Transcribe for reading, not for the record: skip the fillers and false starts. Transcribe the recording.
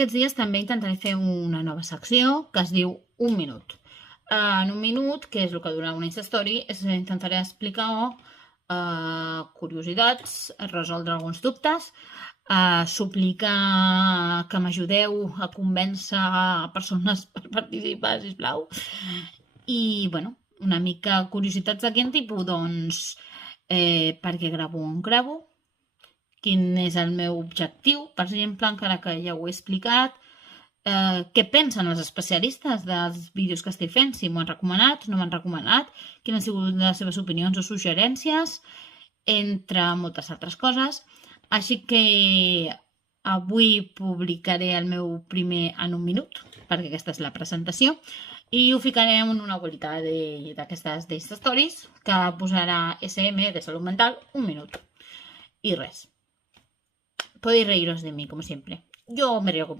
aquests dies també intentaré fer una nova secció que es diu Un minut. En un minut, que és el que dura una Instastory, intentaré explicar curiositats, resoldre alguns dubtes, suplicar que m'ajudeu a convèncer persones per participar, sisplau. I, bueno, una mica curiositats de quin tipus? Doncs, per què gravo on gravo? Quin és el meu objectiu, per exemple, encara que ja ho he explicat. Què pensen els especialistes dels vídeos que estic fent? Si m'ho han recomanat, no m'han recomanat, quines han sigut les seves opinions o suggerències, entre moltes altres coses. Així que avui publicaré el meu primer en un minut, perquè aquesta és la presentació, i ho ficaré en una bolita d'aquestes d'Instastories que posarà SM de Salut Mental, un minut. Y res. Podéis reíros de mí, como siempre. Yo me río con